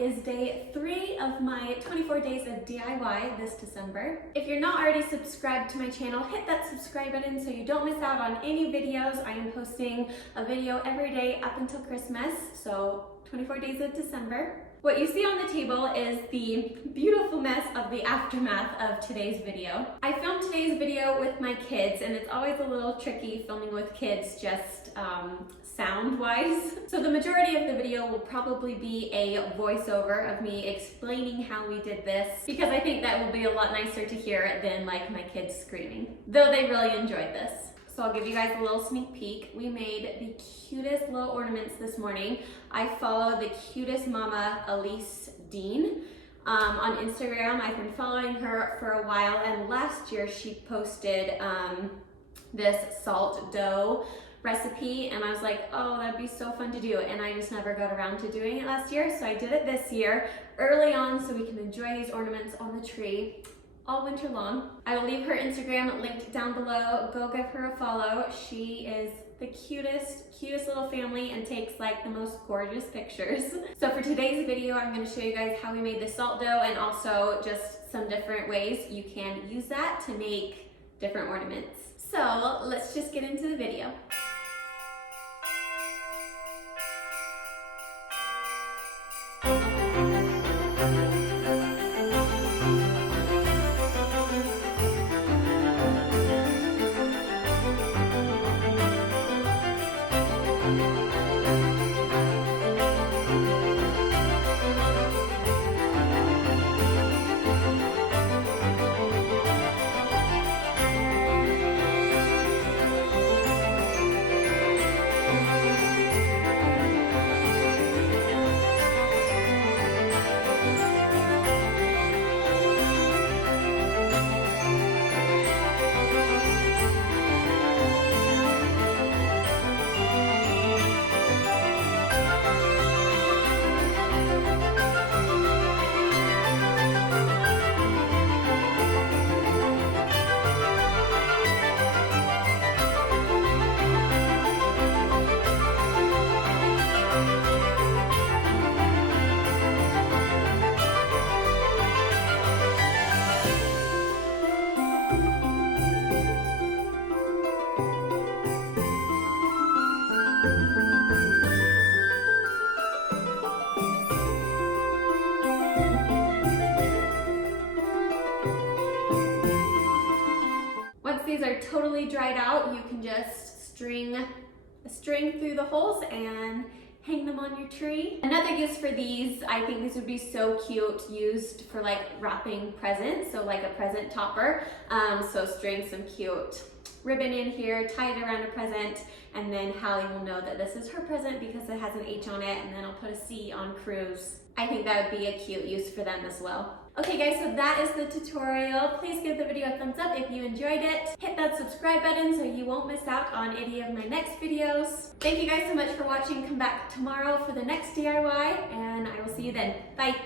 It is day 3 of my 24 days of DIY this December. If you're not already subscribed to my channel, hit that subscribe button so you don't miss out on any videos. I am posting a video every day up until Christmas, so 24 days of December. What you see on the table is the beautiful mess of the aftermath of today's video. I filmed today's video with my kids, and it's always a little tricky filming with kids just sound-wise. So the majority of the video will probably be a voiceover of me explaining how we did this, because I think that will be a lot nicer to hear than like my kids screaming, though they really enjoyed this. So I'll give you guys a little sneak peek. We made the cutest little ornaments this morning. I follow the cutest mama, Elise Dean, on Instagram. I've been following her for a while, and last year she posted this salt dough recipe, and I was like, oh, that'd be so fun to do, and I just never got around to doing it last year, so I did it this year early on so we can enjoy these ornaments on the tree all winter long. I will leave her Instagram linked down below. Go give her a follow. She is the cutest little family and takes like the most gorgeous pictures. So for today's video, I'm going to show you guys how we made the salt dough, and also just some different ways you can use that to make different ornaments. So let's just get into the video. These are totally dried out, you can just string a string through the holes and hang them on your tree. Another use for these, I think these would be so cute, used for like wrapping presents, so like a present topper. So string some cute ribbon in here, tie it around a present, and then Hallie will know that this is her present because it has an H on it, and then I'll put a C on Cruise. I think that would be a cute use for them as well. Okay guys, so that is the tutorial. Please give the video a thumbs up if you enjoyed it. Hit that subscribe button so you won't miss out on any of my next videos. Thank you guys so much for watching. Come back tomorrow for the next DIY, and I will see you then. Bye!